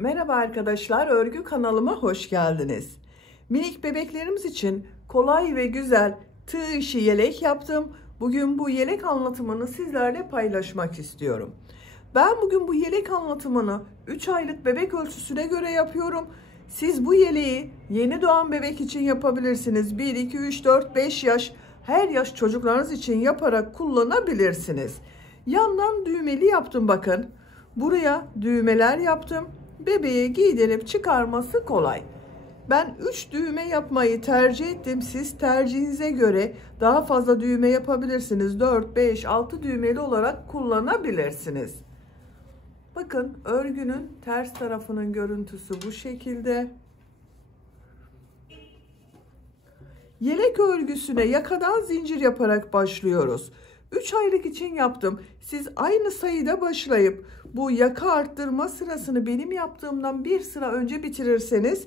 Merhaba arkadaşlar, örgü kanalıma hoş geldiniz. Minik bebeklerimiz için kolay ve güzel tığ işi yelek yaptım. Bugün bu yelek anlatımını sizlerle paylaşmak istiyorum. Ben bugün bu yelek anlatımını 3 aylık bebek ölçüsüne göre yapıyorum. Siz bu yeleği yeni doğan bebek için yapabilirsiniz. 1, 2, 3, 4, 5 yaş, her yaş çocuklarınız için yaparak kullanabilirsiniz. Yandan düğmeli yaptım bakın. Buraya düğmeler yaptım. Bebeğe giydirip çıkarması kolay. Ben 3 düğme yapmayı tercih ettim. Siz tercihinize göre daha fazla düğme yapabilirsiniz. 4, 5, 6 düğmeli olarak kullanabilirsiniz. Bakın örgünün ters tarafının görüntüsü bu şekilde. Yelek örgüsüne yakadan zincir yaparak başlıyoruz. 3 aylık için yaptım. Siz aynı sayıda başlayıp bu yaka arttırma sırasını benim yaptığımdan bir sıra önce bitirirseniz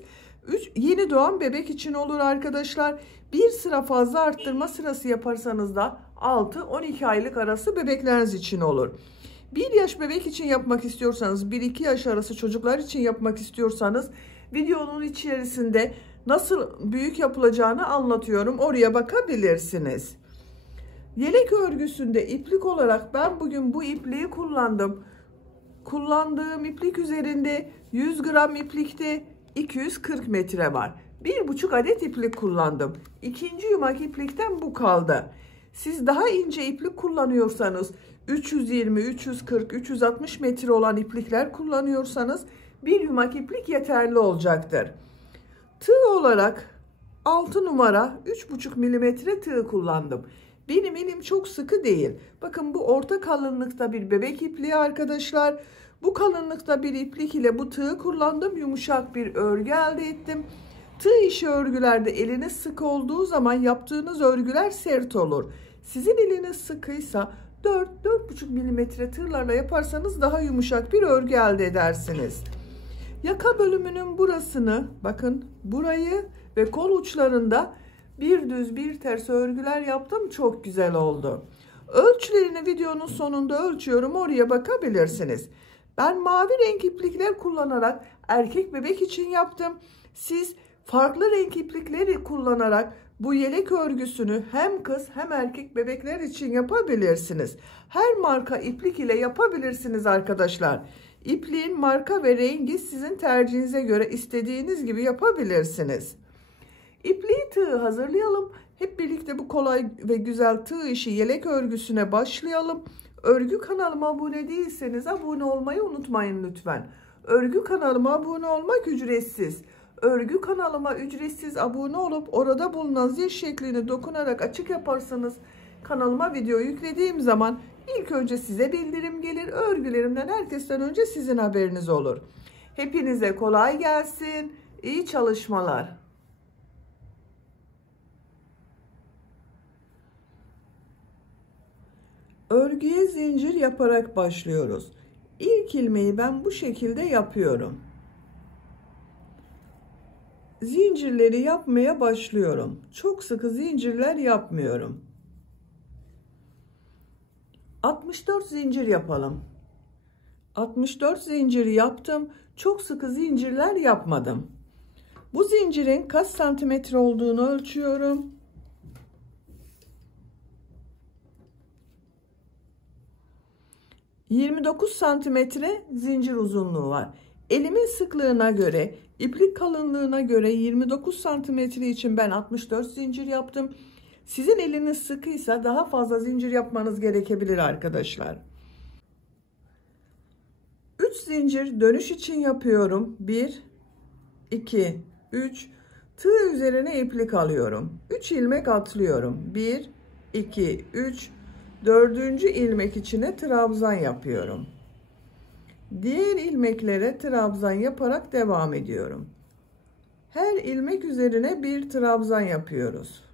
yeni doğan bebek için olur arkadaşlar. Bir sıra fazla arttırma sırası yaparsanız da 6-12 aylık arası bebekleriniz için olur. 1 yaş bebek için yapmak istiyorsanız, 1-2 yaş arası çocuklar için yapmak istiyorsanız videonun içerisinde nasıl büyük yapılacağını anlatıyorum. Oraya bakabilirsiniz. Yelek örgüsünde iplik olarak ben bugün bu ipliği kullandım. Kullandığım iplik üzerinde 100 gram iplikte 240 metre var. 1,5 adet iplik kullandım. İkinci yumak iplikten bu kaldı. Siz daha ince iplik kullanıyorsanız 320, 340, 360 metre olan iplikler kullanıyorsanız bir yumak iplik yeterli olacaktır. Tığ olarak 6 numara 3,5 milimetre tığ kullandım. Benim elim çok sıkı değil. Bakın bu orta kalınlıkta bir bebek ipliği arkadaşlar. Bu kalınlıkta bir iplik ile bu tığı kullandım. Yumuşak bir örgü elde ettim. Tığ işi örgülerde eliniz sıkı olduğu zaman yaptığınız örgüler sert olur. Sizin eliniz sıkıysa 4-4,5 milimetre tığlarla yaparsanız daha yumuşak bir örgü elde edersiniz. Yaka bölümünün burasını, bakın burayı ve kol uçlarında bir düz bir ters örgüler yaptım. Çok güzel oldu. Ölçülerini videonun sonunda ölçüyorum. Oraya bakabilirsiniz. Ben mavi renk iplikler kullanarak erkek bebek için yaptım. Siz farklı renk iplikleri kullanarak bu yelek örgüsünü hem kız hem erkek bebekler için yapabilirsiniz. Her marka iplik ile yapabilirsiniz arkadaşlar. İpliğin marka ve rengi sizin tercihinize göre istediğiniz gibi yapabilirsiniz. İpliği tığı hazırlayalım. Hep birlikte bu kolay ve güzel tığ işi yelek örgüsüne başlayalım. Örgü kanalıma abone değilseniz abone olmayı unutmayın lütfen. Örgü kanalıma abone olmak ücretsiz. Örgü kanalıma ücretsiz abone olup orada bulunan zil şeklini dokunarak açık yaparsanız kanalıma video yüklediğim zaman ilk önce size bildirim gelir. Örgülerimden herkesten önce sizin haberiniz olur. Hepinize kolay gelsin. İyi çalışmalar. Örgüye zincir yaparak başlıyoruz. İlk ilmeği ben bu şekilde yapıyorum. Zincirleri yapmaya başlıyorum. Çok sıkı zincirler yapmıyorum. 64 zincir yapalım. 64 zincir yaptım. Çok sıkı zincirler yapmadım. Bu zincirin kaç santimetre olduğunu ölçüyorum. 29 santimetre zincir uzunluğu var. Elimin sıklığına göre, iplik kalınlığına göre 29 santimetre için ben 64 zincir yaptım. Sizin eliniz sıkıysa daha fazla zincir yapmanız gerekebilir arkadaşlar. 3 zincir dönüş için yapıyorum. 1, 2, 3. Tığ üzerine iplik alıyorum. 3 ilmek atlıyorum. 1, 2, 3. 4. ilmek içine trabzan yapıyorum. Diğer ilmeklere trabzan yaparak devam ediyorum. Her ilmek üzerine bir trabzan yapıyoruz.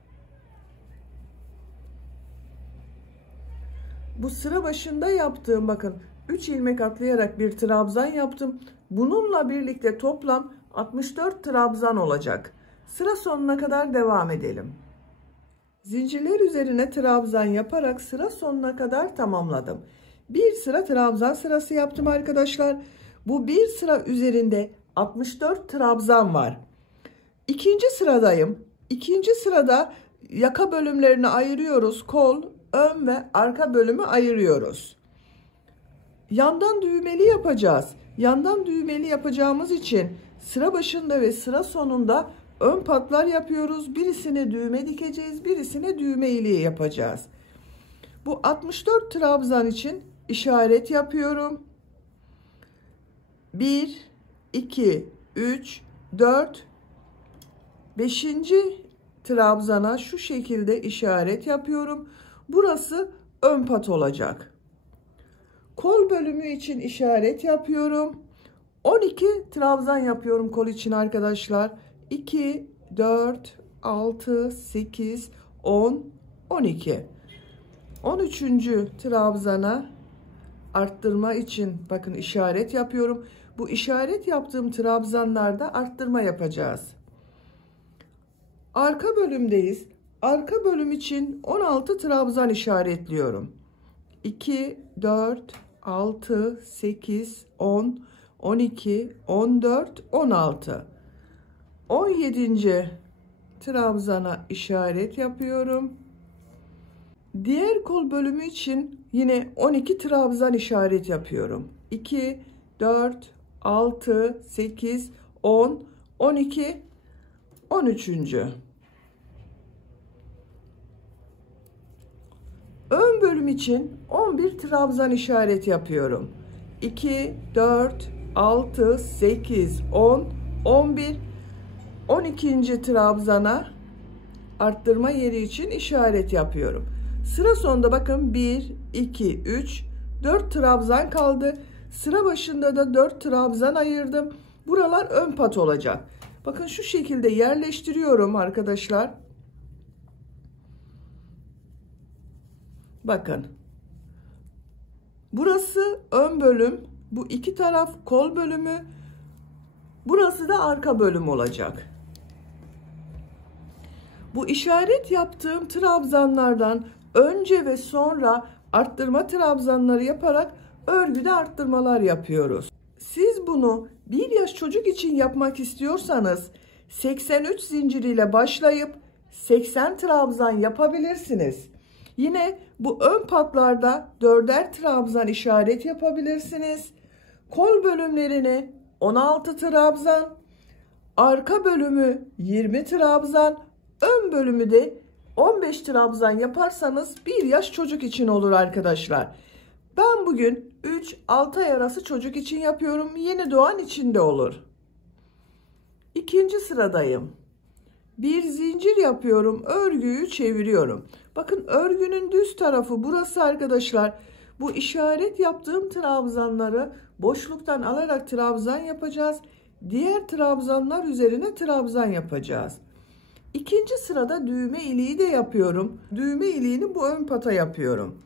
Bu sıra başında yaptığım, bakın 3 ilmek atlayarak bir trabzan yaptım. Bununla birlikte toplam 64 trabzan olacak. Sıra sonuna kadar devam edelim. Zincirler üzerine trabzan yaparak sıra sonuna kadar tamamladım. Bir sıra trabzan sırası yaptım arkadaşlar. Bu bir sıra üzerinde 64 trabzan var. İkinci sıradayım. İkinci sırada yaka bölümlerini ayırıyoruz. Kol, ön ve arka bölümü ayırıyoruz. Yandan düğmeli yapacağız. Yandan düğmeli yapacağımız için sıra başında ve sıra sonunda ön patlar yapıyoruz. Birisine düğme dikeceğiz, birisine düğme iliği yapacağız. Bu 64 trabzan için işaret yapıyorum. 1, 2, 3, 4, 5. trabzana şu şekilde işaret yapıyorum. Burası ön pat olacak. Kol bölümü için işaret yapıyorum. 12 trabzan yapıyorum kol için arkadaşlar. 2, 4, 6, 8, 10, 12. 13. trabzana arttırma için bakın işaret yapıyorum. Bu işaret yaptığım trabzanlarda arttırma yapacağız. Arka bölümdeyiz. Arka bölüm için 16 trabzan işaretliyorum. 2, 4, 6, 8, 10, 12, 14, 16. 17. trabzana işaret yapıyorum. Diğer kol bölümü için yine 12 trabzan işaret yapıyorum. 2, 4, 6, 8, 10, 12, 13. Ön bölüm için 11 trabzan işaret yapıyorum. 2, 4, 6, 8, 10, 11, 12. trabzana arttırma yeri için işaret yapıyorum. Sıra sonunda bakın 1, 2, 3, 4 trabzan kaldı. Sıra başında da 4 trabzan ayırdım. Buralar ön pat olacak. Bakın şu şekilde yerleştiriyorum arkadaşlar. Bakın. Burası ön bölüm. Bu iki taraf kol bölümü. Burası da arka bölüm olacak. Bu işaret yaptığım trabzanlardan önce ve sonra arttırma trabzanları yaparak örgüde arttırmalar yapıyoruz. Siz bunu 1 yaş çocuk için yapmak istiyorsanız 83 zincir ile başlayıp 80 trabzan yapabilirsiniz. Yine bu ön patlarda 4'er trabzan işaret yapabilirsiniz. Kol bölümlerine 16 trabzan, arka bölümü 20 trabzan, ön bölümü de 15 trabzan yaparsanız 1 yaş çocuk için olur arkadaşlar. Ben bugün 3-6 ay arası çocuk için yapıyorum. Yeni doğan için de olur. İkinci sıradayım. Bir zincir yapıyorum. Örgüyü çeviriyorum. Bakın örgünün düz tarafı burası arkadaşlar. Bu işaret yaptığım trabzanları boşluktan alarak trabzan yapacağız. Diğer trabzanlar üzerine trabzan yapacağız. İkinci sırada düğme iliği de yapıyorum. Düğme iliğini bu ön pata yapıyorum.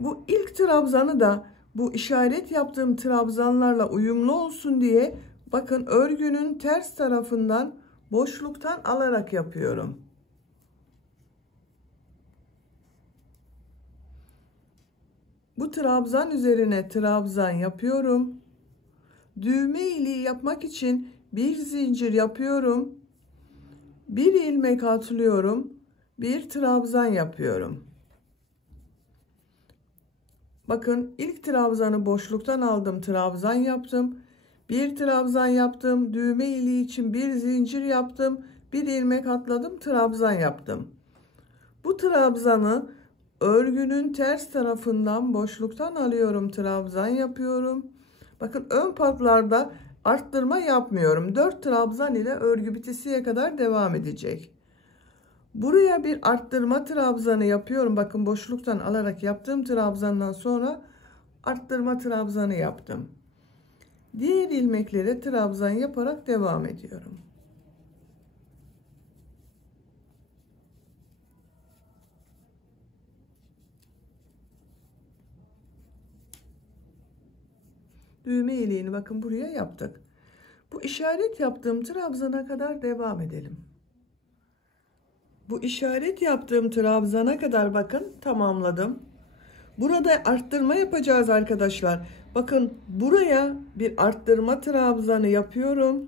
Bu ilk trabzanı da bu işaret yaptığım trabzanlarla uyumlu olsun diye bakın örgünün ters tarafından boşluktan alarak yapıyorum. Bu trabzan üzerine trabzan yapıyorum. Düğme iliği yapmak için bir zincir yapıyorum. Bir ilmek atlıyorum. Bir trabzan yapıyorum. Bakın ilk trabzanı boşluktan aldım, trabzan yaptım. Bir trabzan yaptım. Düğme iliği için bir zincir yaptım. Bir ilmek atladım, trabzan yaptım. Bu trabzanı örgünün ters tarafından boşluktan alıyorum, trabzan yapıyorum. Bakın ön patlarda arttırma yapmıyorum. 4 trabzan ile örgü bitesiye kadar devam edecek. Buraya bir arttırma trabzanı yapıyorum. Bakın boşluktan alarak yaptığım trabzandan sonra arttırma trabzanı yaptım. Diğer ilmeklere trabzan yaparak devam ediyorum. Düğme iliğini bakın buraya yaptık. Bu işaret yaptığım trabzana kadar devam edelim. Bu işaret yaptığım trabzana kadar bakın tamamladım. Burada arttırma yapacağız arkadaşlar. Bakın buraya bir arttırma trabzanı yapıyorum.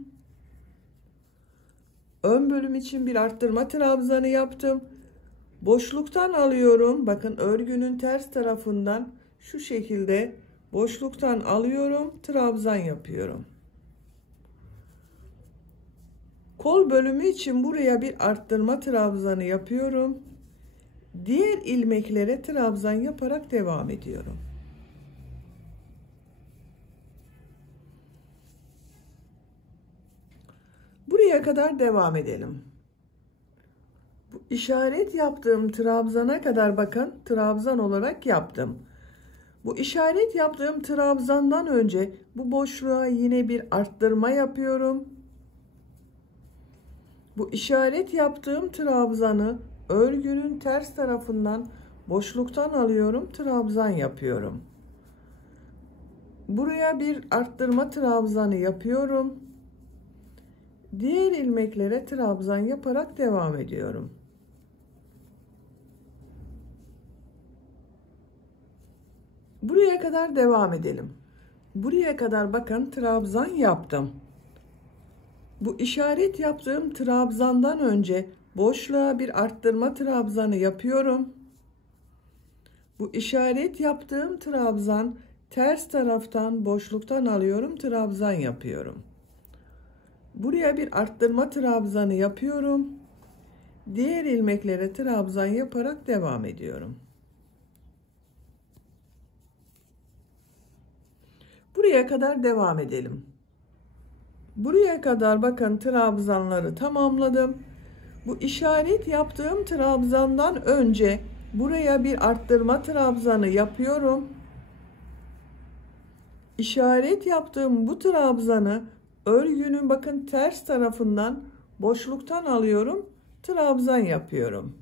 Ön bölüm için bir arttırma trabzanı yaptım. Boşluktan alıyorum. Bakın örgünün ters tarafından şu şekilde boşluktan alıyorum. Trabzan yapıyorum. Kol bölümü için buraya bir arttırma trabzanı yapıyorum. Diğer ilmeklere trabzan yaparak devam ediyorum. Buraya kadar devam edelim. Bu işaret yaptığım trabzana kadar bakın trabzan olarak yaptım. Bu işaret yaptığım trabzandan önce bu boşluğa yine bir arttırma yapıyorum. Bu işaret yaptığım trabzanı örgünün ters tarafından boşluktan alıyorum, trabzan yapıyorum. Buraya bir arttırma trabzanı yapıyorum. Diğer ilmeklere trabzan yaparak devam ediyorum. Buraya kadar devam edelim. Buraya kadar bakın trabzan yaptım. Bu işaret yaptığım trabzandan önce boşluğa bir arttırma trabzanı yapıyorum. Bu işaret yaptığım trabzan ters taraftan boşluktan alıyorum, trabzan yapıyorum. Buraya bir arttırma trabzanı yapıyorum. Diğer ilmeklere trabzan yaparak devam ediyorum. Buraya kadar devam edelim. Buraya kadar bakın trabzanları tamamladım. Bu işaret yaptığım trabzandan önce buraya bir arttırma trabzanı yapıyorum. İşaret yaptığım bu trabzanı örgünün bakın ters tarafından boşluktan alıyorum, trabzan yapıyorum.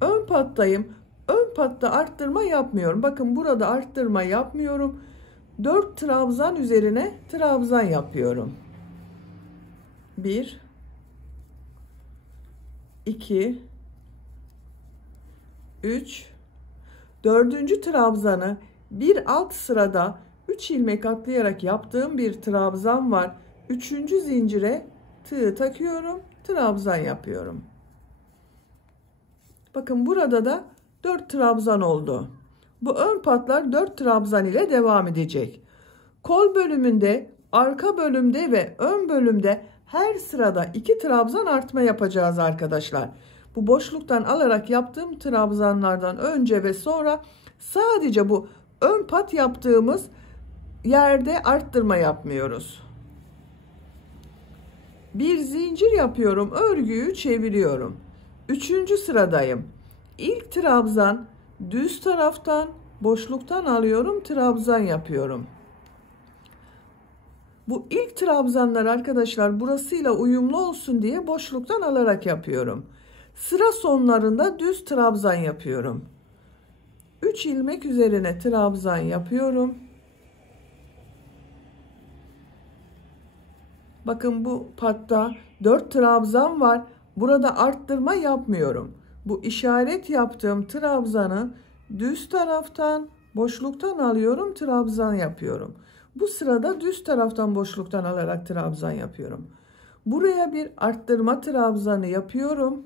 Ön pattayım. Ön patta arttırma yapmıyorum. Bakın burada arttırma yapmıyorum. 4 trabzan üzerine trabzan yapıyorum. 1 2 3 4. trabzanı bir alt sırada 3 ilmek atlayarak yaptığım bir trabzan var. 3. zincire tığ takıyorum, trabzan yapıyorum. Bakın burada da 4 trabzan oldu. Bu ön patlar 4 trabzan ile devam edecek. Kol bölümünde, arka bölümde ve ön bölümde her sırada 2 trabzan artma yapacağız arkadaşlar. Bu boşluktan alarak yaptığım trabzanlardan önce ve sonra sadece bu ön pat yaptığımız yerde arttırma yapmıyoruz. Bir zincir yapıyorum, örgüyü çeviriyorum. 3. sıradayım. İlk trabzan düz taraftan boşluktan alıyorum, trabzan yapıyorum. Bu ilk trabzanlar arkadaşlar burasıyla uyumlu olsun diye boşluktan alarak yapıyorum. Sıra sonlarında düz trabzan yapıyorum. 3 ilmek üzerine trabzan yapıyorum. Bakın bu patta 4 trabzan var. Burada arttırma yapmıyorum. Bu işaret yaptığım trabzanı düz taraftan boşluktan alıyorum, trabzan yapıyorum. Bu sırada düz taraftan boşluktan alarak trabzan yapıyorum. Buraya bir arttırma trabzanı yapıyorum.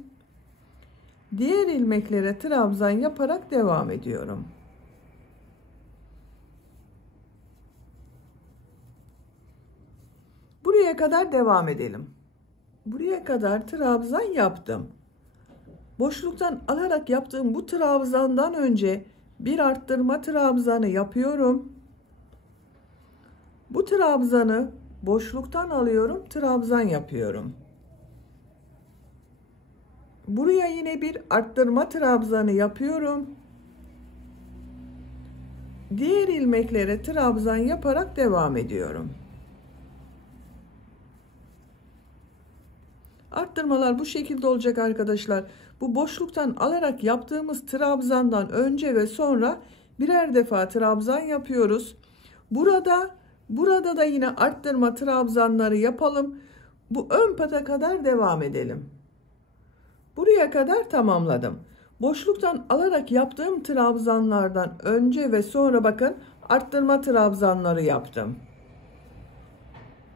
Diğer ilmeklere trabzan yaparak devam ediyorum. Buraya kadar devam edelim. Buraya kadar trabzan yaptım. Boşluktan alarak yaptığım bu trabzandan önce bir arttırma trabzanı yapıyorum. Bu trabzanı boşluktan alıyorum, trabzan yapıyorum. Buraya yine bir arttırma trabzanı yapıyorum. Diğer ilmeklere trabzan yaparak devam ediyorum. Arttırmalar bu şekilde olacak arkadaşlar. Bu boşluktan alarak yaptığımız trabzandan önce ve sonra birer defa trabzan yapıyoruz. Burada da yine arttırma trabzanları yapalım. Bu ön pata kadar devam edelim. Buraya kadar tamamladım. Boşluktan alarak yaptığım trabzanlardan önce ve sonra bakın arttırma trabzanları yaptım.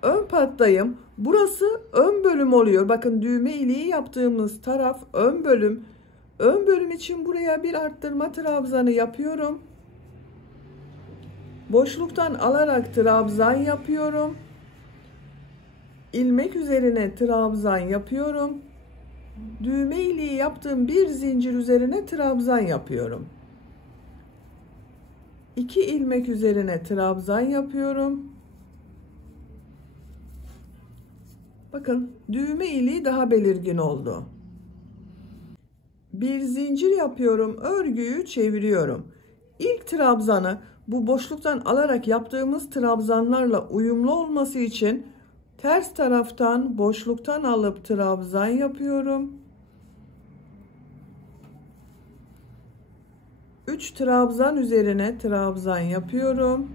Ön pattayım. Burası ön bölüm oluyor. Bakın düğme iliği yaptığımız taraf ön bölüm. Ön bölüm için buraya bir arttırma trabzanı yapıyorum. Boşluktan alarak trabzan yapıyorum. İlmek üzerine trabzan yapıyorum. Düğme iliği yaptığım bir zincir üzerine trabzan yapıyorum. 2 ilmek üzerine trabzan yapıyorum. Bakın düğme iliği daha belirgin oldu. Bir zincir yapıyorum, örgüyü çeviriyorum. İlk trabzanı bu boşluktan alarak yaptığımız trabzanlarla uyumlu olması için ters taraftan boşluktan alıp trabzan yapıyorum. 3 trabzan üzerine trabzan yapıyorum.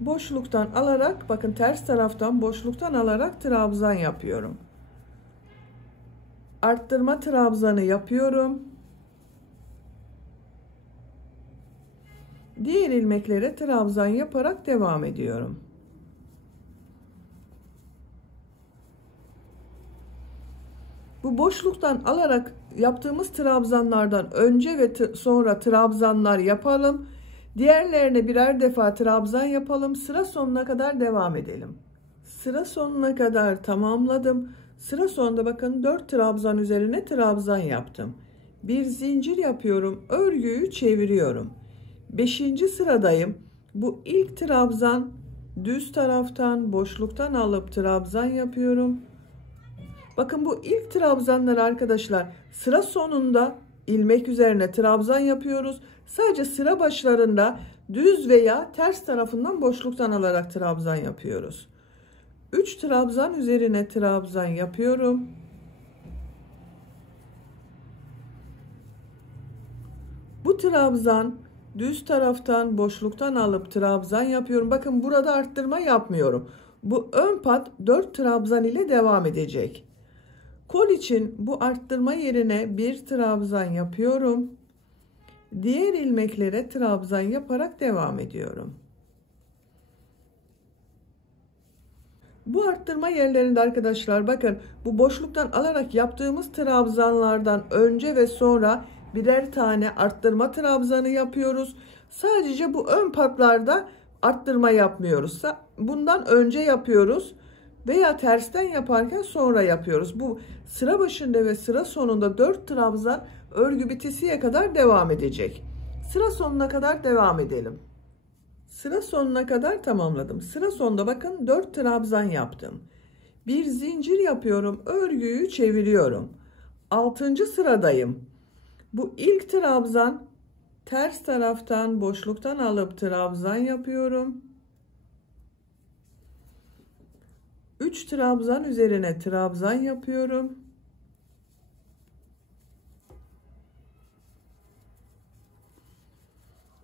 Boşluktan alarak bakın ters taraftan boşluktan alarak trabzan yapıyorum. Arttırma trabzanı yapıyorum. Diğer ilmeklere trabzan yaparak devam ediyorum. Bu boşluktan alarak yaptığımız trabzanlardan önce ve sonra trabzanlar yapalım. Diğerlerine birer defa trabzan yapalım. Sıra sonuna kadar devam edelim. Sıra sonuna kadar tamamladım. Sıra sonunda bakın 4 trabzan üzerine trabzan yaptım. Bir zincir yapıyorum. Örgüyü çeviriyorum. 5. sıradayım. Bu ilk trabzan düz taraftan boşluktan alıp trabzan yapıyorum. Bakın bu ilk trabzanları arkadaşlar sıra sonunda ilmek üzerine trabzan yapıyoruz. Sadece sıra başlarında düz veya ters tarafından boşluktan alarak trabzan yapıyoruz. 3 trabzan üzerine trabzan yapıyorum. Bu trabzan düz taraftan boşluktan alıp trabzan yapıyorum. Bakın burada arttırma yapmıyorum. Bu ön pat 4 trabzan ile devam edecek. Kol için bu arttırma yerine bir trabzan yapıyorum. Diğer ilmeklere trabzan yaparak devam ediyorum. Bu arttırma yerlerinde arkadaşlar bakın bu boşluktan alarak yaptığımız trabzanlardan önce ve sonra birer tane arttırma trabzanı yapıyoruz. Sadece bu ön patlarda arttırma yapmıyoruz. Bundan önce yapıyoruz veya tersten yaparken sonra yapıyoruz. Bu sıra başında ve sıra sonunda 4 trabzan örgü bitesiye kadar devam edecek. Sıra sonuna kadar devam edelim. Sıra sonuna kadar tamamladım. Sıra sonunda bakın 4 trabzan yaptım. Bir zincir yapıyorum. Örgüyü çeviriyorum. 6. sıradayım. Bu ilk trabzan ters taraftan boşluktan alıp trabzan yapıyorum. 3 trabzan üzerine trabzan yapıyorum.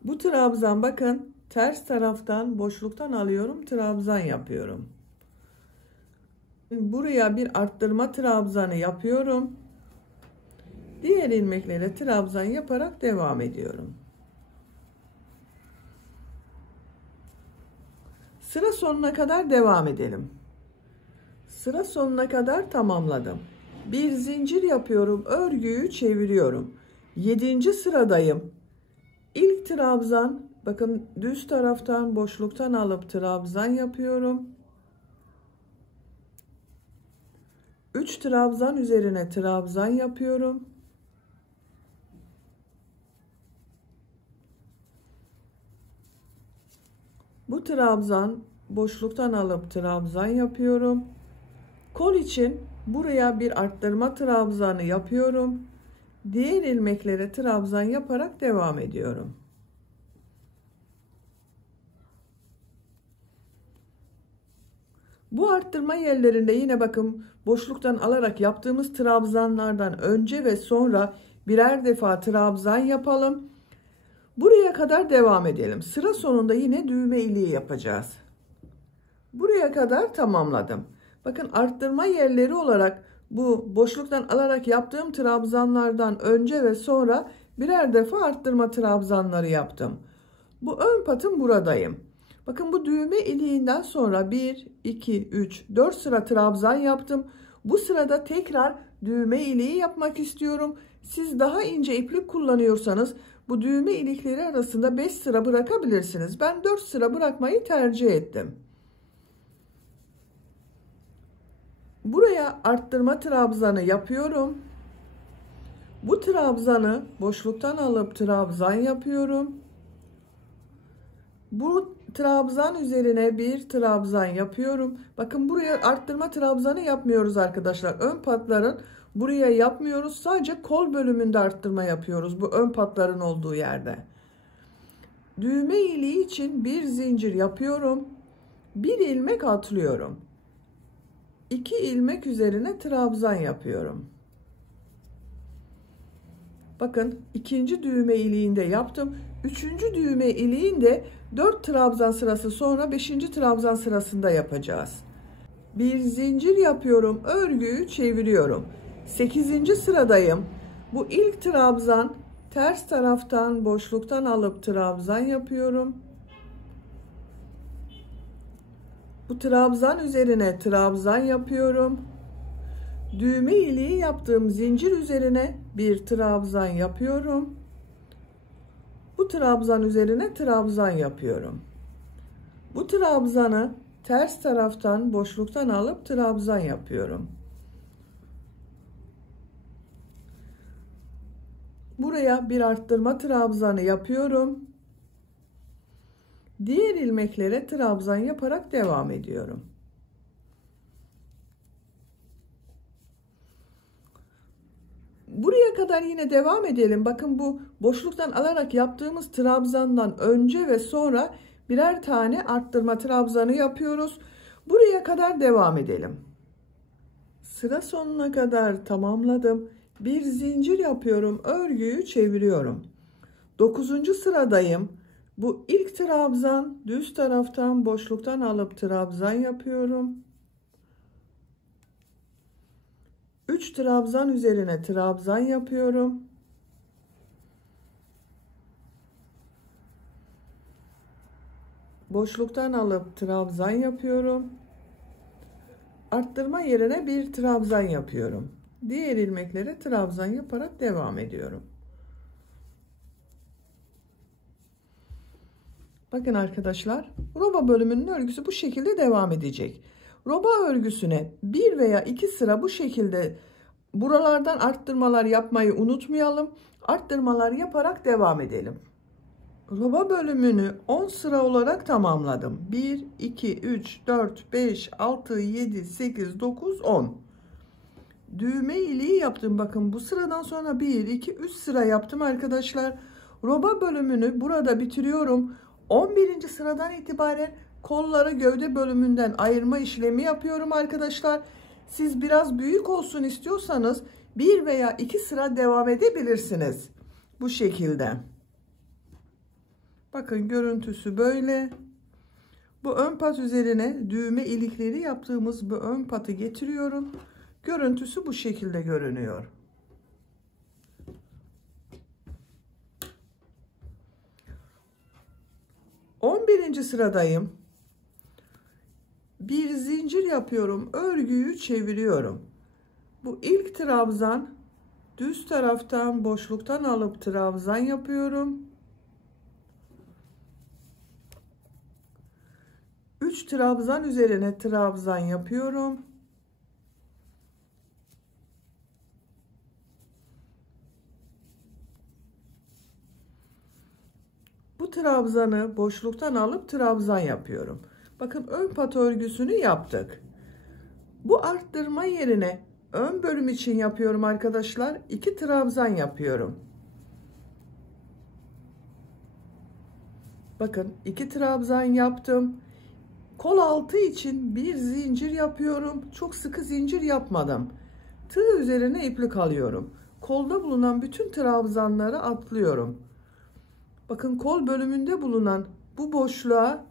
Bu trabzan bakın ters taraftan boşluktan alıyorum, trabzan yapıyorum. Buraya bir arttırma trabzanı yapıyorum. Diğer ilmeklerle trabzan yaparak devam ediyorum. Sıra sonuna kadar devam edelim. Sıra sonuna kadar tamamladım. Bir zincir yapıyorum, örgüyü çeviriyorum. 7. sıradayım. İlk trabzan bakın düz taraftan boşluktan alıp trabzan yapıyorum. 3 trabzan üzerine trabzan yapıyorum. Bu trabzan boşluktan alıp trabzan yapıyorum. Kol için buraya bir arttırma trabzanı yapıyorum. Diğer ilmeklere trabzan yaparak devam ediyorum. Bu arttırma yerlerinde yine bakın boşluktan alarak yaptığımız trabzanlardan önce ve sonra birer defa trabzan yapalım. Buraya kadar devam edelim. Sıra sonunda yine düğme iliği yapacağız. Buraya kadar tamamladım. Bakın arttırma yerleri olarak bu boşluktan alarak yaptığım trabzanlardan önce ve sonra birer defa arttırma trabzanları yaptım. Bu ön patım buradayım. Bakın bu düğme iliğinden sonra 1, 2, 3, 4 sıra trabzan yaptım. Bu sırada tekrar düğme iliği yapmak istiyorum. Siz daha ince iplik kullanıyorsanız bu düğme ilikleri arasında 5 sıra bırakabilirsiniz. Ben 4 sıra bırakmayı tercih ettim. Buraya arttırma trabzanı yapıyorum. Bu trabzanı boşluktan alıp trabzan yapıyorum. Bu trabzan üzerine bir trabzan yapıyorum. Bakın buraya arttırma trabzanı yapmıyoruz arkadaşlar. Ön patların buraya yapmıyoruz. Sadece kol bölümünde arttırma yapıyoruz. Bu ön patların olduğu yerde. Düğme iliği için bir zincir yapıyorum. Bir ilmek atlıyorum. 2 ilmek üzerine trabzan yapıyorum. Bakın ikinci düğme iliğinde yaptım. Üçüncü düğme iliğinde 4 trabzan sırası sonra 5. trabzan sırasında yapacağız. Bir zincir yapıyorum. Örgüyü çeviriyorum. 8. sıradayım. Bu ilk trabzan ters taraftan boşluktan alıp trabzan yapıyorum. Bu trabzan üzerine trabzan yapıyorum. Düğme iliği yaptığım zincir üzerine bir trabzan yapıyorum. Bu trabzan üzerine trabzan yapıyorum. Bu trabzanı ters taraftan boşluktan alıp trabzan yapıyorum. Buraya bir arttırma trabzanı yapıyorum. Diğer ilmeklere trabzan yaparak devam ediyorum. Buraya kadar yine devam edelim. Bakın bu boşluktan alarak yaptığımız trabzandan önce ve sonra birer tane arttırma trabzanı yapıyoruz. Buraya kadar devam edelim. Sıra sonuna kadar tamamladım. Bir zincir yapıyorum. Örgüyü çeviriyorum. 9. sıradayım. Bu ilk trabzan düz taraftan boşluktan alıp trabzan yapıyorum. 3 trabzan üzerine trabzan yapıyorum. Boşluktan alıp trabzan yapıyorum. Arttırma yerine bir trabzan yapıyorum. Diğer ilmeklere trabzan yaparak devam ediyorum. Bakın arkadaşlar, roba bölümünün örgüsü bu şekilde devam edecek. Roba örgüsüne 1 veya 2 sıra bu şekilde buralardan arttırmalar yapmayı unutmayalım. Arttırmalar yaparak devam edelim. Roba bölümünü 10 sıra olarak tamamladım. 1, 2, 3, 4, 5, 6, 7, 8, 9, 10. Düğme iliği yaptım. Bakın bu sıradan sonra 1, 2, 3 sıra yaptım arkadaşlar. Roba bölümünü burada bitiriyorum. 11. sıradan itibaren kolları gövde bölümünden ayırma işlemi yapıyorum arkadaşlar. Siz biraz büyük olsun istiyorsanız 1 veya 2 sıra devam edebilirsiniz. Bu şekilde. Bakın görüntüsü böyle. Bu ön pat üzerine düğme ilikleri yaptığımız bu ön patı getiriyorum. Görüntüsü bu şekilde görünüyor. Birinci sıradayım. Bir zincir yapıyorum. Örgüyü çeviriyorum. Bu ilk trabzan düz taraftan boşluktan alıp trabzan yapıyorum. 3 trabzan üzerine trabzan yapıyorum. Bu trabzanı boşluktan alıp trabzan yapıyorum. Bakın ön pat örgüsünü yaptık. Bu arttırma yerine ön bölüm için yapıyorum arkadaşlar. 2 trabzan yapıyorum. Bakın 2 trabzan yaptım. Kol altı için bir zincir yapıyorum. Çok sıkı zincir yapmadım. Tığ üzerine iplik alıyorum. Kolda bulunan bütün trabzanları atlıyorum. Bakın kol bölümünde bulunan bu boşluğa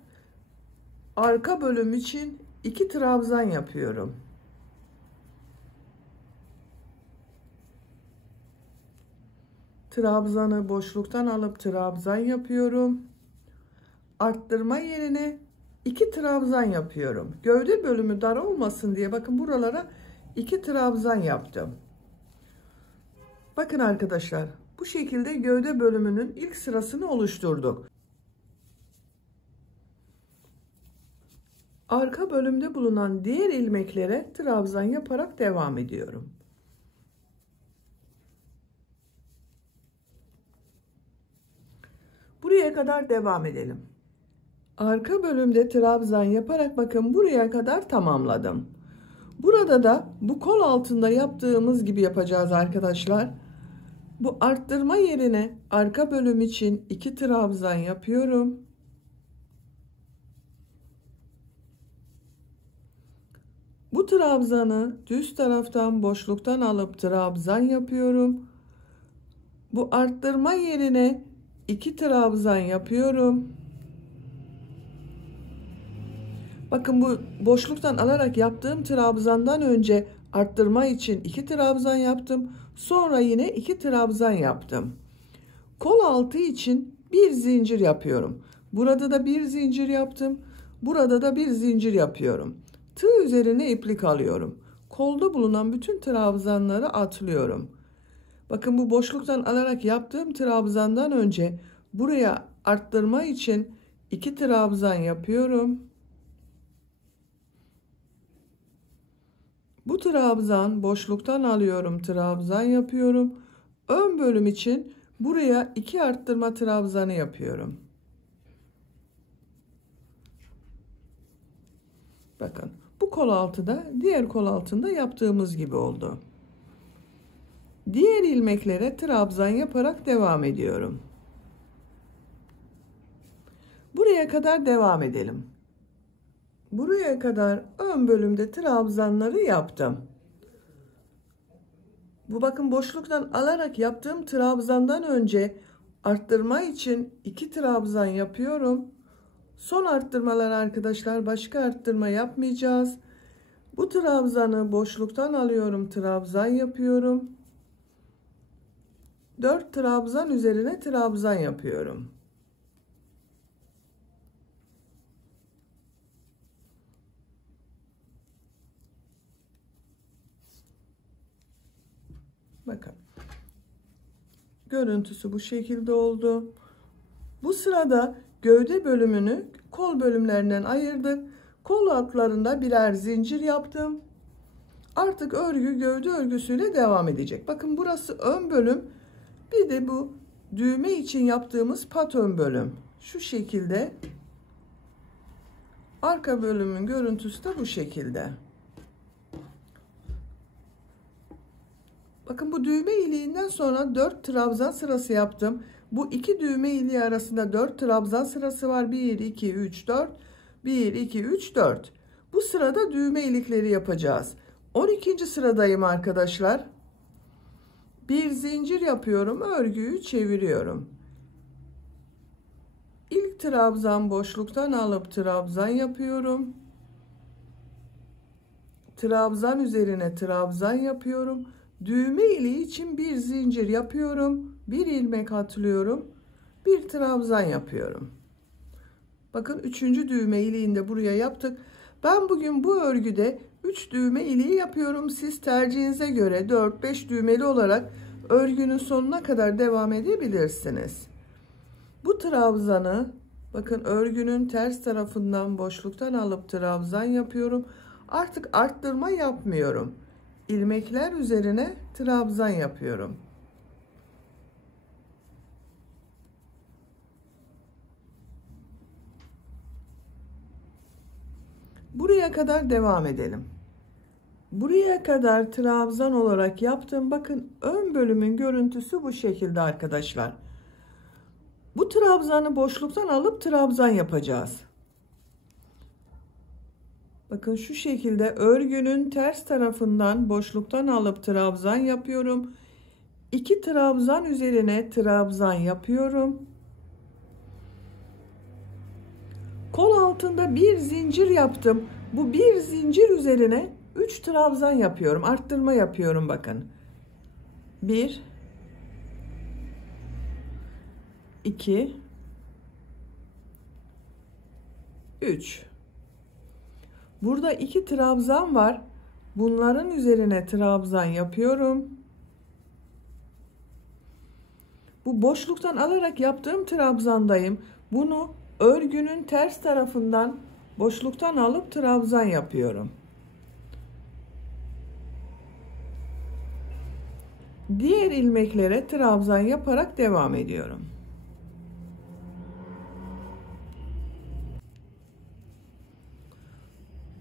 arka bölüm için 2 trabzan yapıyorum. Trabzanı boşluktan alıp trabzan yapıyorum. Arttırma yerine 2 trabzan yapıyorum. Gövde bölümü dar olmasın diye bakın buralara 2 trabzan yaptım. Bakın arkadaşlar, bu şekilde gövde bölümünün ilk sırasını oluşturduk. Arka bölümde bulunan diğer ilmeklere trabzan yaparak devam ediyorum. Buraya kadar devam edelim. Arka bölümde trabzan yaparak bakın buraya kadar tamamladım. Burada da bu kol altında yaptığımız gibi yapacağız arkadaşlar. Bu arttırma yerine arka bölüm için 2 trabzan yapıyorum. Bu trabzanı düz taraftan boşluktan alıp trabzan yapıyorum. Bu arttırma yerine 2 trabzan yapıyorum. Bakın bu boşluktan alarak yaptığım trabzandan önce arttırma için 2 trabzan yaptım. Sonra yine 2 trabzan yaptım. Kol altı için bir zincir yapıyorum. Burada da bir zincir yaptım. Burada da bir zincir yapıyorum. Tığ üzerine iplik alıyorum. Kolda bulunan bütün trabzanları atlıyorum. Bakın bu boşluktan alarak yaptığım trabzandan önce buraya arttırma için 2 trabzan yapıyorum. Bu trabzan boşluktan alıyorum, trabzan yapıyorum. Ön bölüm için buraya 2 arttırma trabzanı yapıyorum. Bakın bu kol altı da diğer kol altında yaptığımız gibi oldu. Diğer ilmeklere trabzan yaparak devam ediyorum. Buraya kadar devam edelim. Buraya kadar ön bölümde trabzanları yaptım. Bu bakın boşluktan alarak yaptığım trabzandan önce arttırma için 2 trabzan yapıyorum. Son arttırmalar arkadaşlar, başka arttırma yapmayacağız. Bu trabzanı boşluktan alıyorum, trabzan yapıyorum. 4 trabzan üzerine trabzan yapıyorum. Bakın. Görüntüsü bu şekilde oldu. Bu sırada gövde bölümünü kol bölümlerinden ayırdık. Kol altlarında birer zincir yaptım. Artık örgü gövde örgüsüyle devam edecek. Bakın burası ön bölüm. Bir de bu düğme için yaptığımız pat ön bölüm. Şu şekilde. Arka bölümün görüntüsü de bu şekilde. Bakın bu düğme iliğinden sonra 4 trabzan sırası yaptım. Bu iki düğme iliği arasında 4 trabzan sırası var. 1, 2, 3, 4. 1, 2, 3, 4. Bu sırada düğme ilikleri yapacağız. 12. sıradayım arkadaşlar. Bir zincir yapıyorum. Örgüyü çeviriyorum. İlk trabzan boşluktan alıp trabzan yapıyorum. Trabzan üzerine trabzan yapıyorum. Düğme iliği için bir zincir yapıyorum. Bir ilmek atlıyorum. Bir trabzan yapıyorum. Bakın 3. düğme iliğini de buraya yaptık. Ben bugün bu örgüde 3 düğme iliği yapıyorum. Siz tercihinize göre 4-5 düğmeli olarak örgünün sonuna kadar devam edebilirsiniz. Bu trabzanı bakın örgünün ters tarafından boşluktan alıp trabzan yapıyorum. Artık arttırma yapmıyorum. İlmekler üzerine trabzan yapıyorum. Buraya kadar devam edelim. Buraya kadar trabzan olarak yaptım. Bakın ön bölümün görüntüsü bu şekilde arkadaşlar. Bu trabzanı boşluktan alıp trabzan yapacağız. Bakın şu şekilde örgünün ters tarafından boşluktan alıp trabzan yapıyorum. 2 trabzan üzerine trabzan yapıyorum. Kol altında bir zincir yaptım. Bu bir zincir üzerine 3 trabzan yapıyorum. Arttırma yapıyorum bakın. 1 2, 3. Burada 2 trabzan var. Bunların üzerine trabzan yapıyorum. Bu boşluktan alarak yaptığım trabzandayım. Bunu örgünün ters tarafından boşluktan alıp trabzan yapıyorum. Diğer ilmeklere trabzan yaparak devam ediyorum.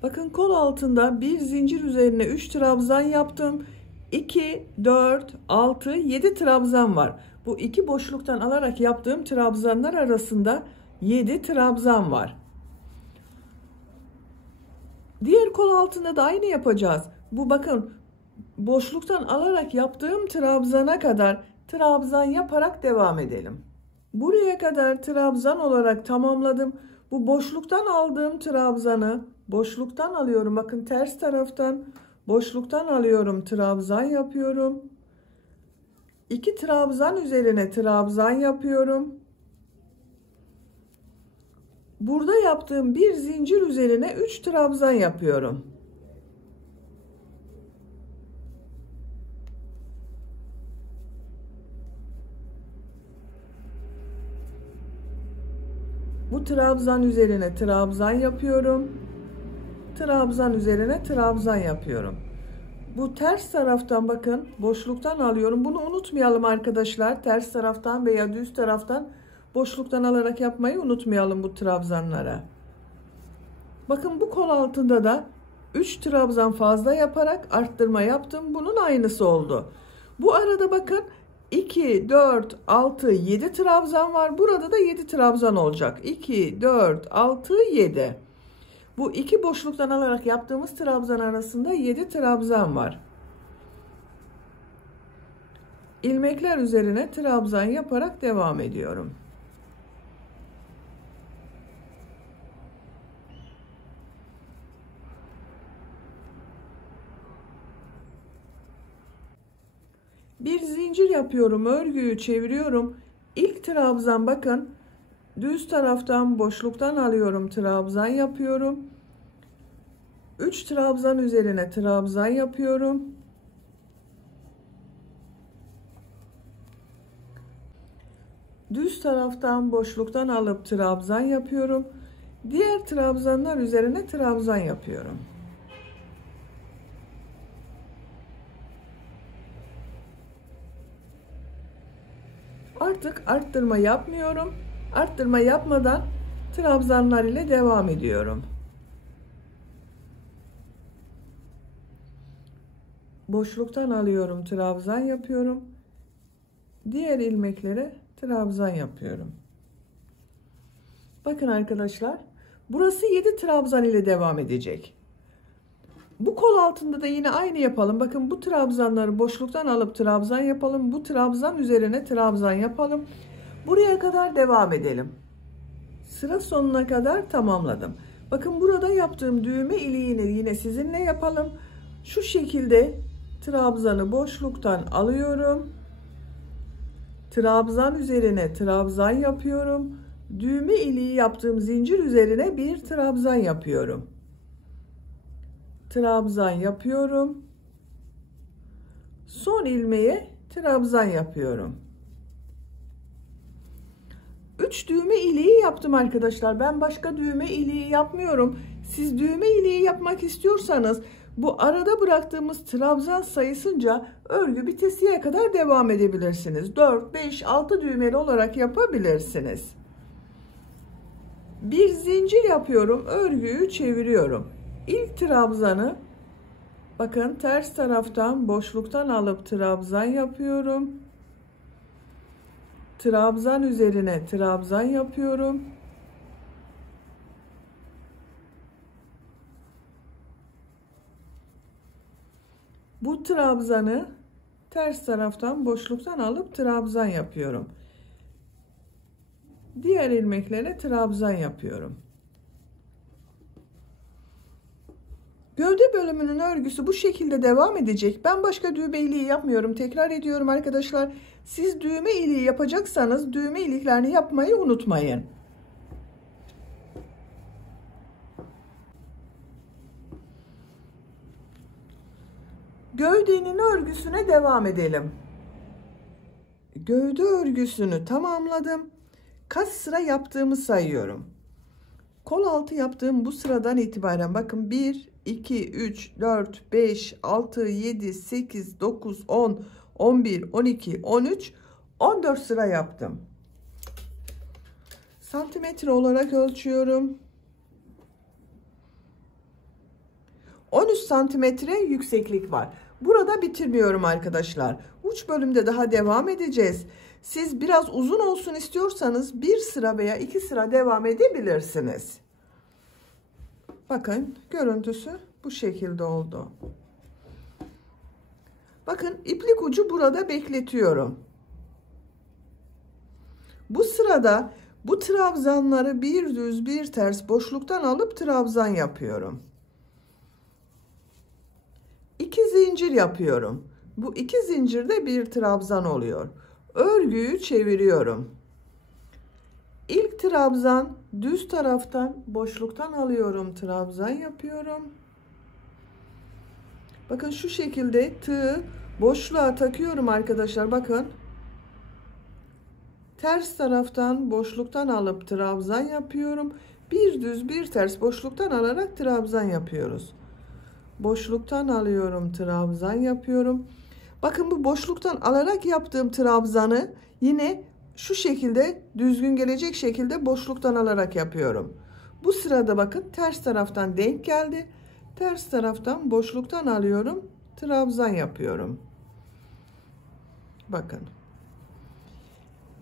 Bakın kol altında bir zincir üzerine 3 trabzan yaptım. 2, 4, 6, 7 trabzan var. Bu iki boşluktan alarak yaptığım trabzanlar arasında 7 trabzan var. Diğer kol altında da aynı yapacağız. Bu bakın boşluktan alarak yaptığım trabzana kadar trabzan yaparak devam edelim. Buraya kadar trabzan olarak tamamladım. Bu boşluktan aldığım trabzanı boşluktan alıyorum. Bakın ters taraftan boşluktan alıyorum. Trabzan yapıyorum. 2 trabzan üzerine trabzan yapıyorum. Burada yaptığım bir zincir üzerine 3 trabzan yapıyorum. Bu trabzan üzerine trabzan yapıyorum. Trabzan üzerine trabzan yapıyorum. Bu ters taraftan bakın boşluktan alıyorum. Bunu unutmayalım arkadaşlar. Ters taraftan veya düz taraftan boşluktan alarak yapmayı unutmayalım bu trabzanlara. Bakın bu kol altında da 3 trabzan fazla yaparak arttırma yaptım. Bunun aynısı oldu. Bu arada bakın 2, 4, 6, 7 trabzan var. Burada da 7 trabzan olacak. 2, 4, 6, 7. Bu iki boşluktan alarak yaptığımız trabzan arasında 7 trabzan var. İlmekler üzerine trabzan yaparak devam ediyorum. Bir zincir yapıyorum, örgüyü çeviriyorum. İlk trabzan bakın düz taraftan boşluktan alıyorum, trabzan yapıyorum. 3 trabzan üzerine trabzan yapıyorum. Düz taraftan boşluktan alıp trabzan yapıyorum. Diğer trabzanlar üzerine trabzan yapıyorum. Artık arttırma yapmıyorum. Arttırma yapmadan trabzanlar ile devam ediyorum. Boşluktan alıyorum, trabzan yapıyorum. Diğer ilmeklere trabzan yapıyorum. Bakın arkadaşlar, burası 7 trabzan ile devam edecek. Bu kol altında da yine aynı yapalım. Bakın bu trabzanları boşluktan alıp trabzan yapalım. Bu trabzan üzerine trabzan yapalım. Buraya kadar devam edelim. Sıra sonuna kadar tamamladım. Bakın burada yaptığım düğme iliğini yine sizinle yapalım. Şu şekilde trabzanı boşluktan alıyorum. Trabzan üzerine trabzan yapıyorum. Düğme iliği yaptığım zincir üzerine bir trabzan yapıyorum. Trabzan yapıyorum. Son ilmeğe trabzan yapıyorum. 3 düğme iliği yaptım arkadaşlar. Ben başka düğme iliği yapmıyorum. Siz düğme iliği yapmak istiyorsanız bu arada bıraktığımız trabzan sayısınca örgü bitesiye kadar devam edebilirsiniz. 4, 5, 6 düğmeli olarak yapabilirsiniz. Bir zincir yapıyorum. Örgüyü çeviriyorum. İlk trabzanı bakın ters taraftan boşluktan alıp trabzan yapıyorum. Trabzan üzerine trabzan yapıyorum. Bu trabzanı ters taraftan boşluktan alıp trabzan yapıyorum. Diğer ilmeklere trabzan yapıyorum. Gövde bölümünün örgüsü bu şekilde devam edecek. Ben başka düğme iliği yapmıyorum. Tekrar ediyorum arkadaşlar. Siz düğme iliği yapacaksanız düğme iliklerini yapmayı unutmayın. Gövdenin örgüsüne devam edelim. Gövde örgüsünü tamamladım. Kaç sıra yaptığımı sayıyorum. Kol altı yaptığım bu sıradan itibaren bakın 1, 2, 3, 4, 5, 6, 7, 8, 9, 10, 11, 12, 13, 14 sıra yaptım. Santimetre olarak ölçüyorum. 13 santimetre yükseklik var. Burada bitirmiyorum arkadaşlar. Uç bölümde daha devam edeceğiz. Siz biraz uzun olsun istiyorsanız bir sıra veya 2 sıra devam edebilirsiniz. Bakın görüntüsü bu şekilde oldu. Bakın iplik ucu burada bekletiyorum. Bu sırada bu trabzanları bir düz bir ters boşluktan alıp trabzan yapıyorum. 2 zincir yapıyorum. Bu 2 zincirde bir trabzan oluyor. Örgüyü çeviriyorum. İlk trabzan düz taraftan boşluktan alıyorum, trabzan yapıyorum. Bakın şu şekilde tığı boşluğa takıyorum arkadaşlar. Bakın. Ters taraftan boşluktan alıp trabzan yapıyorum. Bir düz bir ters boşluktan alarak trabzan yapıyoruz. Boşluktan alıyorum, trabzan yapıyorum. Bakın bu boşluktan alarak yaptığım trabzanı yine şu şekilde düzgün gelecek şekilde boşluktan alarak yapıyorum. Bu sırada bakın ters taraftan denk geldi. Ters taraftan boşluktan alıyorum, trabzan yapıyorum. Bakın.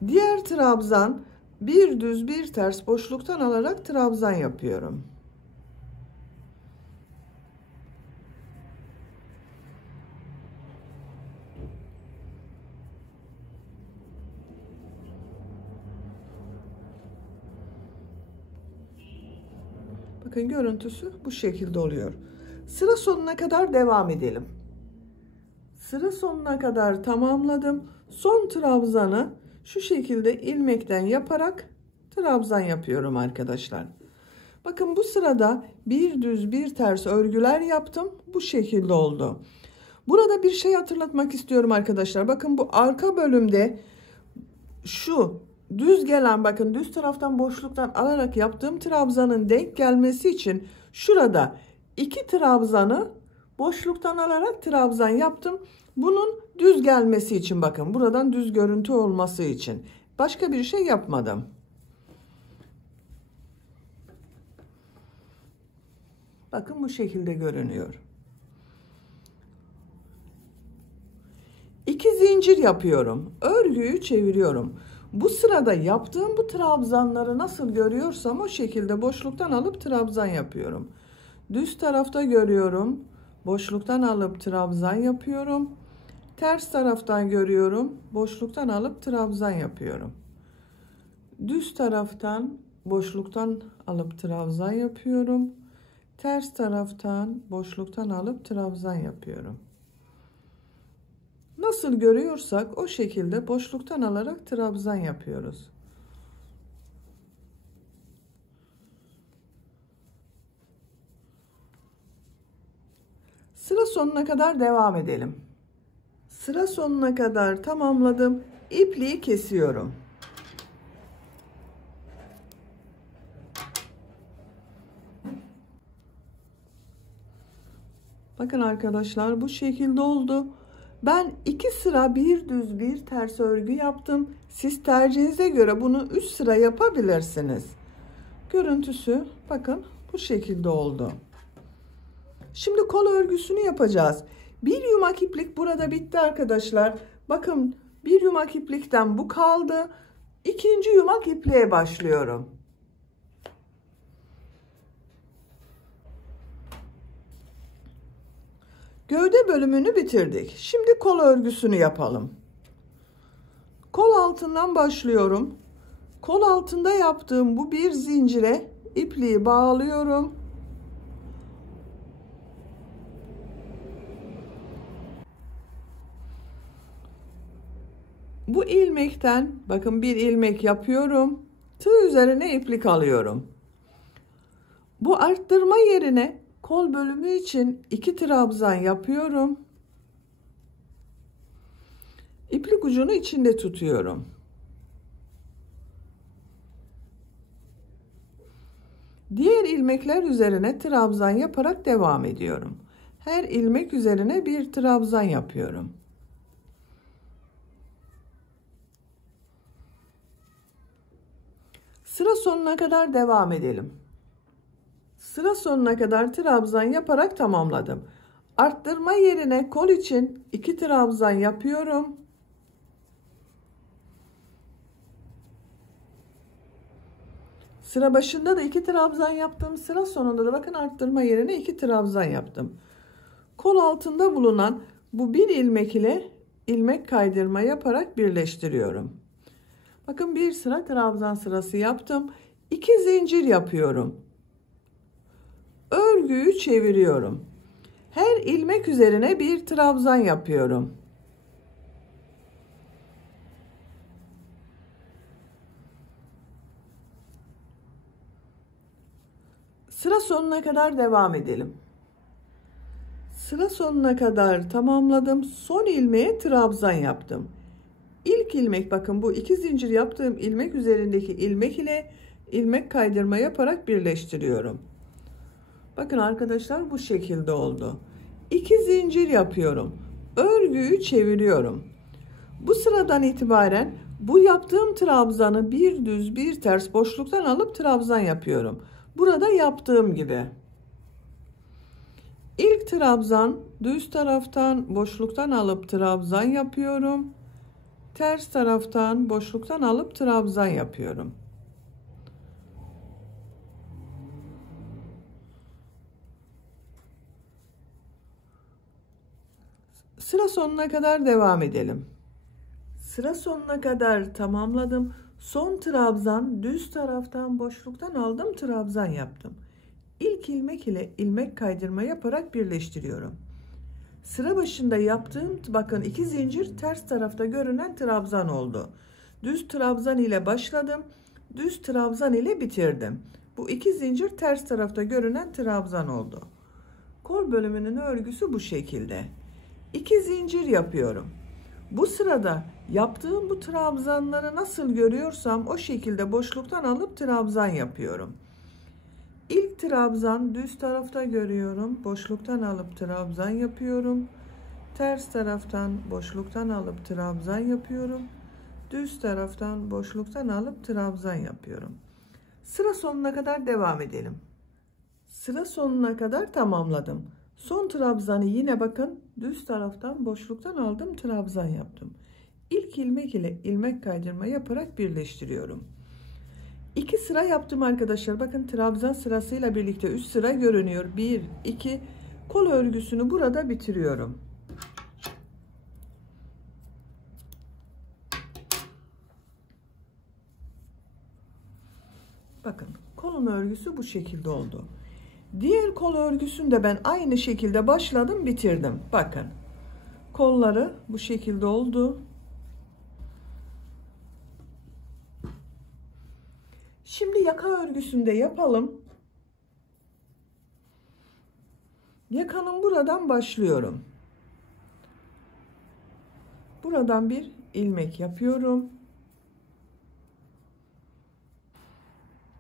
Diğer trabzan bir düz bir ters boşluktan alarak trabzan yapıyorum. Bakın görüntüsü bu şekilde oluyor. Sıra sonuna kadar devam edelim. Sıra sonuna kadar tamamladım. Son trabzanı şu şekilde ilmekten yaparak trabzan yapıyorum arkadaşlar. Bakın bu sırada bir düz bir ters örgüler yaptım. Bu şekilde oldu. Burada bir şey hatırlatmak istiyorum arkadaşlar. Bakın bu arka bölümde şu düz gelen, bakın düz taraftan boşluktan alarak yaptığım trabzanın denk gelmesi için şurada 2 trabzanı boşluktan alarak trabzan yaptım. Bunun düz gelmesi için, bakın buradan düz görüntü olması için başka bir şey yapmadım. Bakın bu şekilde görünüyor. 2 zincir yapıyorum. Örgüyü çeviriyorum. Bu sırada yaptığım bu trabzanları nasıl görüyorsam o şekilde boşluktan alıp trabzan yapıyorum. Düz tarafta görüyorum. Boşluktan alıp trabzan yapıyorum. Ters taraftan görüyorum. Boşluktan alıp trabzan yapıyorum. Düz taraftan boşluktan alıp trabzan yapıyorum. Ters taraftan boşluktan alıp trabzan yapıyorum. Nasıl görüyorsak o şekilde boşluktan alarak trabzan yapıyoruz. Sıra sonuna kadar devam edelim. Sıra sonuna kadar tamamladım. İpliği kesiyorum. Bakın arkadaşlar bu şekilde oldu. Ben 2 sıra bir düz bir ters örgü yaptım. Siz tercihinize göre bunu 3 sıra yapabilirsiniz. Görüntüsü bakın bu şekilde oldu. Şimdi kol örgüsünü yapacağız. Bir yumak iplik burada bitti arkadaşlar. Bakın bir yumak iplikten bu kaldı. İkinci yumak ipliğe başlıyorum. Gövde bölümünü bitirdik. Şimdi kol örgüsünü yapalım. Kol altından başlıyorum. Kol altında yaptığım bu bir zincire ipliği bağlıyorum. Bu ilmekten bakın bir ilmek yapıyorum. Tığ üzerine iplik alıyorum. Bu arttırma yerine kol bölümü için 2 trabzan yapıyorum. İplik ucunu içinde tutuyorum. Diğer ilmekler üzerine trabzan yaparak devam ediyorum. Her ilmek üzerine bir trabzan yapıyorum. Sıra sonuna kadar devam edelim. Sıra sonuna kadar trabzan yaparak tamamladım. Arttırma yerine kol için 2 trabzan yapıyorum. Sıra başında da 2 trabzan yaptım. Sıra sonunda da bakın arttırma yerine 2 trabzan yaptım. Kol altında bulunan bu bir ilmek ile ilmek kaydırma yaparak birleştiriyorum. Bakın bir sıra trabzan sırası yaptım. 2 zincir yapıyorum. Örgüyü çeviriyorum. Her ilmek üzerine bir trabzan yapıyorum. Sıra sonuna kadar devam edelim. Sıra sonuna kadar tamamladım. Son ilmeğe trabzan yaptım. İlk ilmek bakın bu 2 zincir yaptığım ilmek üzerindeki ilmek ile ilmek kaydırma yaparak birleştiriyorum. Bakın arkadaşlar bu şekilde oldu. 2 zincir yapıyorum. Örgüyü çeviriyorum. Bu sıradan itibaren bu yaptığım trabzanı bir düz bir ters boşluktan alıp trabzan yapıyorum. Burada yaptığım gibi. İlk trabzan düz taraftan boşluktan alıp trabzan yapıyorum. Ters taraftan boşluktan alıp trabzan yapıyorum. Sıra sonuna kadar devam edelim. Sıra sonuna kadar tamamladım. Son trabzan düz taraftan boşluktan aldım trabzan yaptım. İlk ilmek ile ilmek kaydırma yaparak birleştiriyorum. Sıra başında yaptığım bakın 2 zincir ters tarafta görünen trabzan oldu. Düz trabzan ile başladım. Düz trabzan ile bitirdim. Bu 2 zincir ters tarafta görünen trabzan oldu. Kol bölümünün örgüsü bu şekilde. 2 zincir yapıyorum. Bu sırada yaptığım bu trabzanları nasıl görüyorsam o şekilde boşluktan alıp trabzan yapıyorum. İlk trabzan düz tarafta görüyorum. Boşluktan alıp trabzan yapıyorum. Ters taraftan boşluktan alıp trabzan yapıyorum. Düz taraftan boşluktan alıp trabzan yapıyorum. Sıra sonuna kadar devam edelim. Sıra sonuna kadar tamamladım. Son trabzanı yine bakın düz taraftan boşluktan aldım trabzan yaptım. İlk ilmek ile ilmek kaydırma yaparak birleştiriyorum. 2 sıra yaptım arkadaşlar. Bakın trabzan sırasıyla birlikte 3 sıra görünüyor. 1, 2 kol örgüsünü burada bitiriyorum. Bakın kolun örgüsü bu şekilde oldu. Diğer kol örgüsünü de ben aynı şekilde başladım bitirdim. Bakın kolları bu şekilde oldu. Şimdi yaka örgüsünde yapalım. Yakanın buradan başlıyorum. Buradan bir ilmek yapıyorum.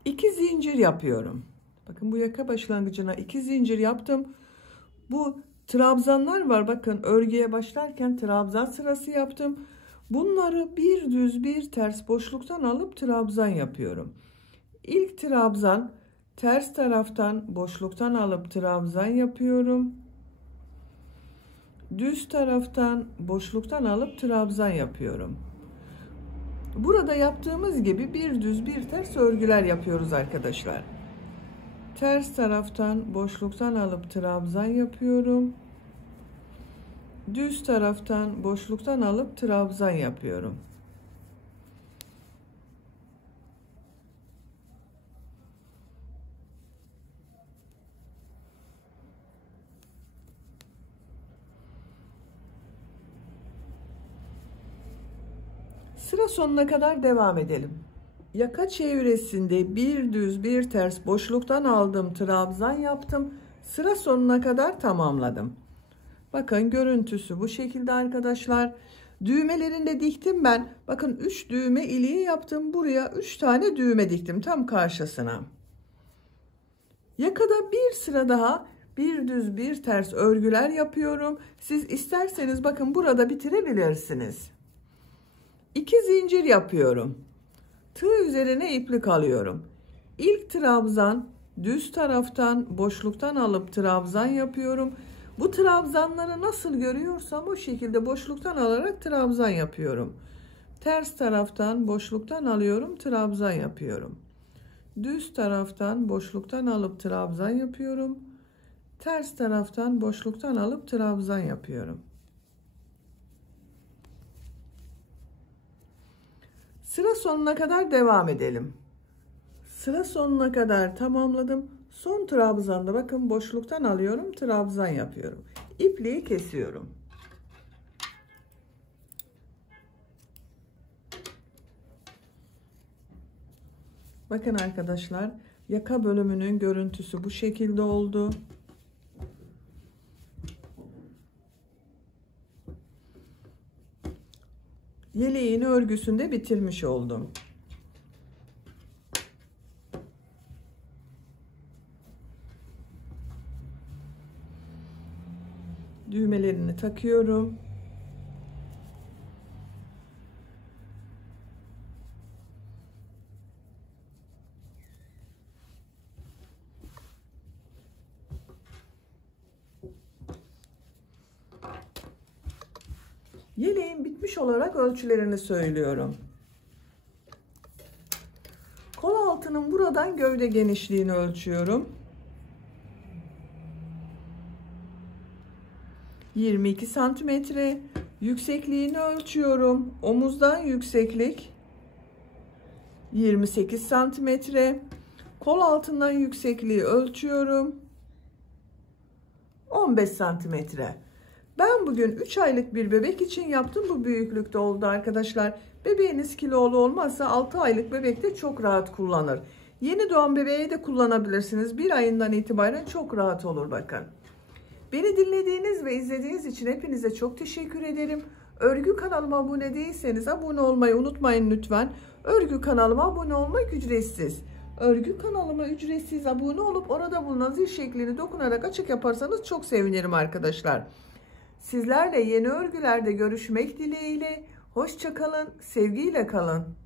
2 zincir yapıyorum. Bakın bu yaka başlangıcına 2 zincir yaptım. Bu trabzanlar var. Bakın örgüye başlarken trabzan sırası yaptım. Bunları bir düz bir ters boşluktan alıp trabzan yapıyorum. İlk trabzan ters taraftan boşluktan alıp trabzan yapıyorum. Düz taraftan boşluktan alıp trabzan yapıyorum. Burada yaptığımız gibi bir düz bir ters örgüler yapıyoruz arkadaşlar. Ters taraftan boşluktan alıp trabzan yapıyorum. Düz taraftan boşluktan alıp trabzan yapıyorum. Sıra sonuna kadar devam edelim. Yaka çevresinde bir düz bir ters boşluktan aldım, trabzan yaptım. Sıra sonuna kadar tamamladım. Bakın görüntüsü bu şekilde arkadaşlar. Düğmelerini de diktim ben. Bakın 3 düğme iliği yaptım. Buraya 3 tane düğme diktim tam karşısına. Yakada bir sıra daha bir düz bir ters örgüler yapıyorum. Siz isterseniz bakın burada bitirebilirsiniz. 2 zincir yapıyorum. Tığ üzerine iplik alıyorum. İlk trabzan düz taraftan boşluktan alıp trabzan yapıyorum. Bu trabzanları nasıl görüyorsam o şekilde boşluktan alarak trabzan yapıyorum. Ters taraftan boşluktan alıyorum, trabzan yapıyorum. Düz taraftan boşluktan alıp trabzan yapıyorum. Ters taraftan boşluktan alıp trabzan yapıyorum. Sıra sonuna kadar devam edelim. Sıra sonuna kadar tamamladım. Son trabzanda bakın boşluktan alıyorum, trabzan yapıyorum. İpliği kesiyorum. Bakın arkadaşlar, yaka bölümünün görüntüsü bu şekilde oldu. Yeleğin örgüsünü de bitirmiş oldum. Düğmelerini takıyorum. Yeleğin bitmiş olarak ölçülerini söylüyorum. Kol altının buradan gövde genişliğini ölçüyorum. 22 santimetre. Yüksekliğini ölçüyorum. Omuzdan yükseklik 28 santimetre. Kol altından yüksekliği ölçüyorum. 15 santimetre. Ben bugün 3 aylık bir bebek için yaptım. Bu büyüklükte oldu arkadaşlar. Bebeğiniz kilolu olmazsa 6 aylık bebek de çok rahat kullanır. Yeni doğan bebeğe de kullanabilirsiniz. 1 ayından itibaren çok rahat olur bakın. Beni dinlediğiniz ve izlediğiniz için hepinize çok teşekkür ederim. Örgü kanalıma abone değilseniz abone olmayı unutmayın lütfen. Örgü kanalıma abone olmak ücretsiz. Örgü kanalıma ücretsiz abone olup orada bulunan zil şeklini dokunarak açık yaparsanız çok sevinirim arkadaşlar. Sizlerle yeni örgülerde görüşmek dileğiyle. Hoşça kalın, sevgiyle kalın.